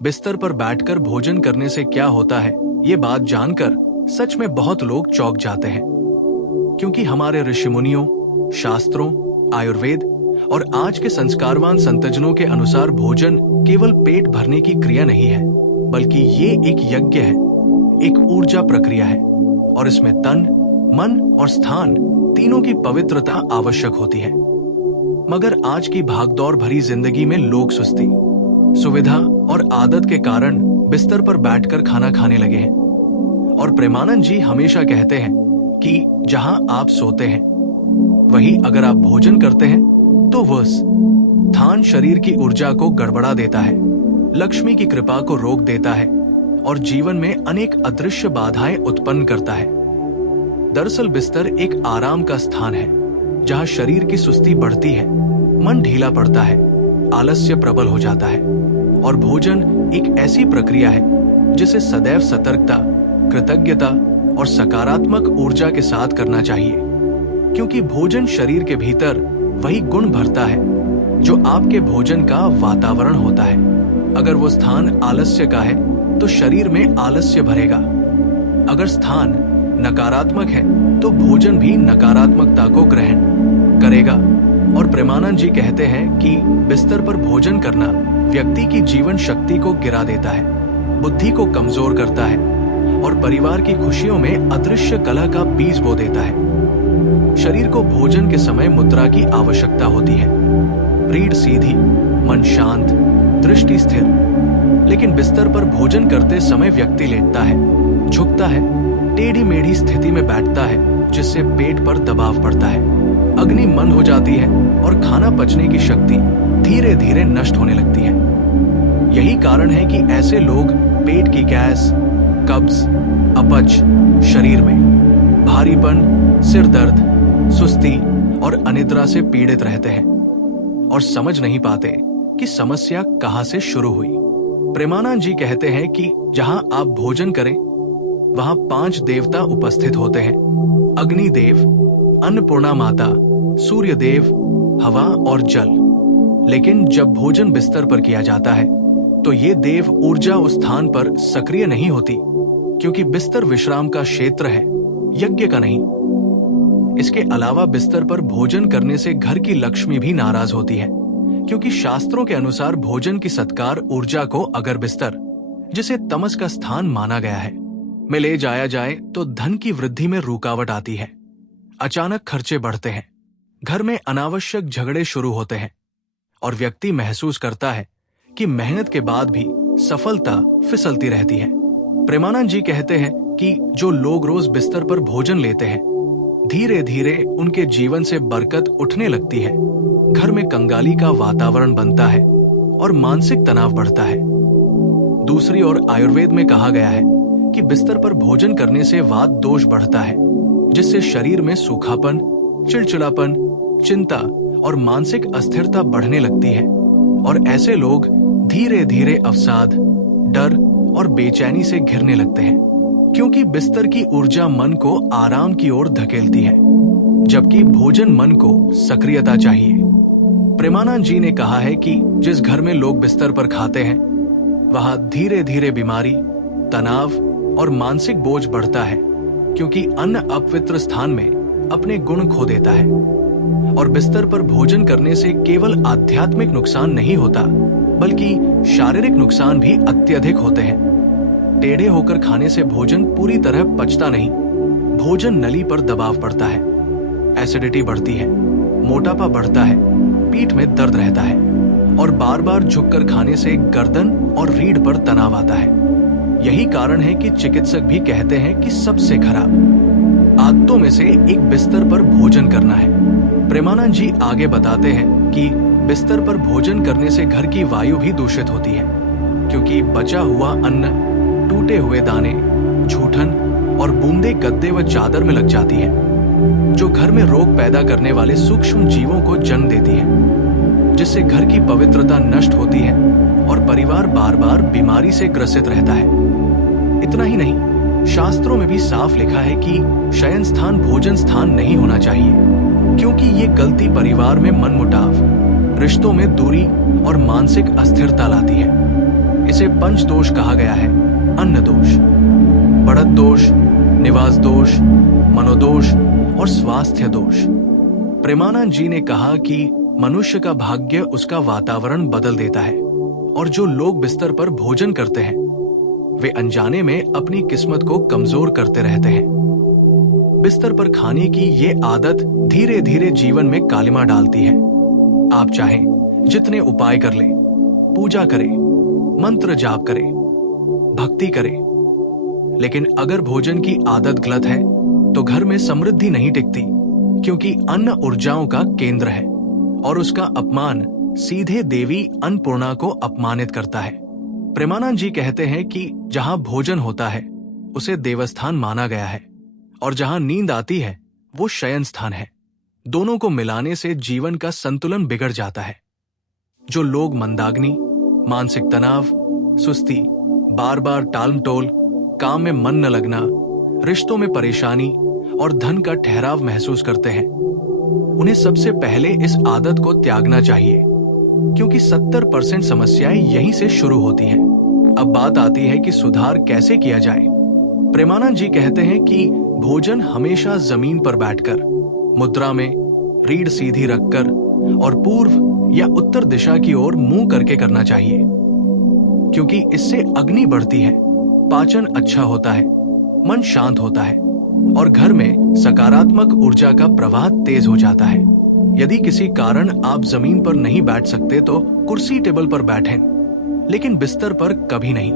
बिस्तर पर बैठकर भोजन करने से क्या होता है, ये बात जानकर सच में बहुत लोग चौंक जाते हैं। क्योंकि हमारे ऋषि मुनियों, शास्त्रों, आयुर्वेद और आज के संस्कारवान संतजनों के अनुसार भोजन केवल पेट भरने की क्रिया नहीं है, बल्कि ये एक यज्ञ है, एक ऊर्जा प्रक्रिया है और इसमें तन, मन और स्थान तीनों की पवित्रता आवश्यक होती है। मगर आज की भागदौड़ भरी जिंदगी में लोग सुस्ती, सुविधा और आदत के कारण बिस्तर पर बैठकर खाना खाने लगे हैं। और प्रेमानंद जी हमेशा कहते हैं कि जहां आप सोते हैं वही अगर आप भोजन करते हैं तो वह स्थान शरीर की ऊर्जा को गड़बड़ा देता है, लक्ष्मी की कृपा को रोक देता है और जीवन में अनेक अदृश्य बाधाएं उत्पन्न करता है। दरअसल बिस्तर एक आराम का स्थान है जहां शरीर की सुस्ती बढ़ती है, मन ढीला पड़ता है, आलस्य प्रबल हो जाता है और भोजन एक ऐसी प्रक्रिया है जिसे सदैव सतर्कता, कृतज्ञता और सकारात्मक ऊर्जा के साथ करना चाहिए। क्योंकि भोजन शरीर के भीतर वही गुण भरता है जो आपके भोजन का वातावरण होता है। अगर वो स्थान आलस्य का है तो शरीर में आलस्य भरेगा। अगर स्थान नकारात्मक है तो भोजन भी नकारात्मकता को ग्रहण करेगा। और प्रेमानंद जी कहते हैं कि बिस्तर पर भोजन करना व्यक्ति की जीवन शक्ति को गिरा देता है, बुद्धि को कमजोर करता है और परिवार की खुशियों में अदृश्य कलह का बीज बो देता है। शरीर को भोजन के समय मुद्रा की आवश्यकता होती है, रीढ़ सीधी, मन शांत, दृष्टि स्थिर। लेकिन बिस्तर पर भोजन करते समय व्यक्ति लेटता है, झुकता है, टेढ़ी मेढ़ी स्थिति में बैठता है, जिससे पेट पर दबाव पड़ता है, अग्नि मंद हो जाती है और खाना पचने की शक्ति धीरे धीरे नष्ट होने लगती है। यही कारण है कि ऐसे लोग पेट की गैस, कब्ज, अपच, शरीर में भारीपन, सिर दर्द, सुस्ती और अनिद्रा से पीड़ित रहते हैं और समझ नहीं पाते कि समस्या कहां से शुरू हुई। प्रेमानंद जी कहते हैं कि जहां आप भोजन करें वहां 5 देवता उपस्थित होते हैं: अग्निदेव, अन्नपूर्णा माता, सूर्य देव, हवा और जल। लेकिन जब भोजन बिस्तर पर किया जाता है तो ये देव ऊर्जा उस स्थान पर सक्रिय नहीं होती, क्योंकि बिस्तर विश्राम का क्षेत्र है, यज्ञ का नहीं। इसके अलावा बिस्तर पर भोजन करने से घर की लक्ष्मी भी नाराज होती है, क्योंकि शास्त्रों के अनुसार भोजन की सत्कार ऊर्जा को अगर बिस्तर, जिसे तमस का स्थान माना गया है, में ले जाया जाए तो धन की वृद्धि में रुकावट आती है, अचानक खर्चे बढ़ते हैं, घर में अनावश्यक झगड़े शुरू होते हैं और व्यक्ति महसूस करता है कि मेहनत के बाद भी सफलता फिसलती रहती है। प्रेमानंद जी कहते हैं कि जो लोग रोज बिस्तर पर भोजन लेते हैं, धीरे धीरे उनके जीवन से बरकत उठने लगती है, घर में कंगाली का वातावरण बनता है और मानसिक तनाव बढ़ता है। दूसरी ओर आयुर्वेद में कहा गया है कि बिस्तर पर भोजन करने से वात दोष बढ़ता है, जिससे शरीर में सूखापन, चिड़चिड़ापन, चिंता और मानसिक अस्थिरता बढ़ने लगती है और ऐसे लोग धीरे धीरे अवसाद, डर और बेचैनी से घिरने लगते हैं, क्योंकि बिस्तर की ऊर्जा मन को आराम की ओर धकेलती है, जबकि भोजन मन को सक्रियता चाहिए। प्रेमानंद जी ने कहा है कि जिस घर में लोग बिस्तर पर खाते हैं वहां धीरे धीरे बीमारी, तनाव और मानसिक बोझ बढ़ता है, क्योंकि अन्न अपवित्र स्थान में अपने गुण खो देता है। और बिस्तर पर भोजन करने से केवल आध्यात्मिक नुकसान नहीं होता, बल्कि शारीरिक नुकसान भी अत्यधिक होते हैं। टेढ़े होकर खाने से भोजन पूरी तरह पचता नहीं, भोजन नली पर दबाव पड़ता है, एसिडिटी बढ़ती है, मोटापा बढ़ता है, पीठ में दर्द रहता है और बार बार झुककर खाने से गर्दन और रीढ़ पर तनाव आता है। यही कारण है कि चिकित्सक भी कहते हैं कि सबसे खराब आदतों में से एक बिस्तर पर भोजन करना है। प्रेमानंद जी आगे बताते हैं कि बिस्तर पर भोजन करने से घर की वायु भी दूषित होती है, क्योंकि बचा हुआ अन्न, टूटे हुए दाने, जूठन और बूंदे गद्दे व चादर में लग जाती है, जो घर में रोग पैदा करने वाले सूक्ष्म जीवों को जन्म देती है, जिससे घर की पवित्रता नष्ट होती है और परिवार बार बार बीमारी से ग्रसित रहता है। इतना ही नहीं, शास्त्रों में भी साफ लिखा है कि शयन स्थान भोजन स्थान नहीं होना चाहिए, क्योंकि ये गलती परिवार में मनमुटाव, रिश्तों में दूरी और मानसिक अस्थिरता लाती है। इसे पंच दोष कहा गया है। अन्न दोष, बढ़त दोष, निवास दोष, मनोदोष और स्वास्थ्य दोष। प्रेमानंद जी ने कहा कि मनुष्य का भाग्य उसका वातावरण बदल देता है और जो लोग बिस्तर पर भोजन करते हैं वे अनजाने में अपनी किस्मत को कमजोर करते रहते हैं। बिस्तर पर खाने की ये आदत धीरे धीरे जीवन में कालिमा डालती है। आप चाहें जितने उपाय कर लें, पूजा करें, मंत्र जाप करें, भक्ति करें, लेकिन अगर भोजन की आदत गलत है तो घर में समृद्धि नहीं टिकती, क्योंकि अन्न ऊर्जाओं का केंद्र है और उसका अपमान सीधे देवी अन्नपूर्णा को अपमानित करता है। प्रेमानंद जी कहते हैं कि जहां भोजन होता है उसे देवस्थान माना गया है और जहां नींद आती है वो शयन स्थान है। दोनों को मिलाने से जीवन का संतुलन बिगड़ जाता है। जो लोग मंदाग्नि, मानसिक तनाव, सुस्ती, बार बार टालमटोल, काम में मन न लगना, रिश्तों में परेशानी और धन का ठहराव महसूस करते हैं, उन्हें सबसे पहले इस आदत को त्यागना चाहिए, क्योंकि 70% समस्याएं यहीं से शुरू होती हैं। अब बात आती है कि सुधार कैसे किया जाए। प्रेमानंद जी कहते हैं कि भोजन हमेशा जमीन पर बैठकर, मुद्रा में, रीढ़ सीधी रखकर और पूर्व या उत्तर दिशा की ओर मुंह करके करना चाहिए, क्योंकि इससे अग्नि बढ़ती है, पाचन अच्छा होता है, मन शांत होता है और घर में सकारात्मक ऊर्जा का प्रवाह तेज हो जाता है। यदि किसी कारण आप जमीन पर नहीं बैठ सकते तो कुर्सी टेबल पर बैठें, लेकिन बिस्तर पर कभी नहीं।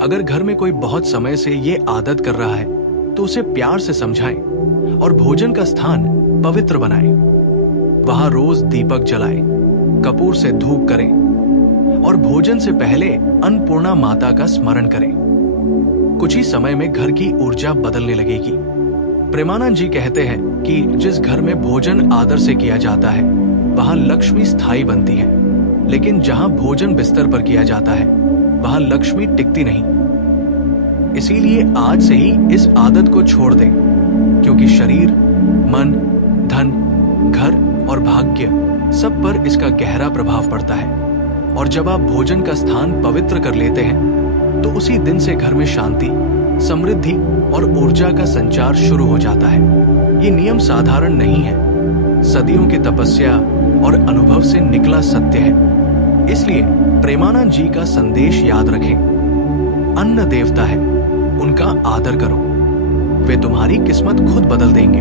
अगर घर में कोई बहुत समय से ये आदत कर रहा है तो उसे प्यार से समझाएं और भोजन का स्थान पवित्र बनाएं। वहां रोज दीपक जलाएं, कपूर से धूप करें और भोजन से पहले अन्नपूर्णा माता का स्मरण करें। कुछ ही समय में घर की ऊर्जा बदलने लगेगी। प्रेमानंद जी कहते हैं कि जिस घर में भोजन आदर से किया जाता है वहां लक्ष्मी स्थायी बनती है, लेकिन जहां भोजन बिस्तर पर किया जाता है वहां लक्ष्मी टिकती नहीं। इसीलिए आज से ही इस आदत को छोड़ दें, क्योंकि शरीर, मन, धन, घर और भाग्य सब पर इसका गहरा प्रभाव पड़ता है। और जब आप भोजन का स्थान पवित्र कर लेते हैं तो उसी दिन से घर में शांति, समृद्धि और ऊर्जा का संचार शुरू हो जाता है। ये नियम साधारण नहीं है, सदियों की तपस्या और अनुभव से निकला सत्य है। इसलिए प्रेमानंद जी का संदेश याद रखें। अन्न देवता है, उनका आदर करो, वे तुम्हारी किस्मत खुद बदल देंगे।